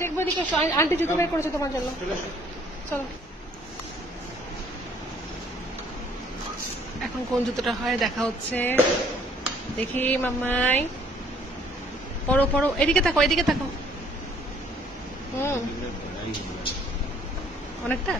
দেখবো এদিকে আন্টি জুতো বের করেছে তোমার জন্য চলো এখন কোন জুতোটা হয় দেখা হচ্ছে দেখি মাম্মাই পড়ো পড়ো এদিকে থাকো অনেকটা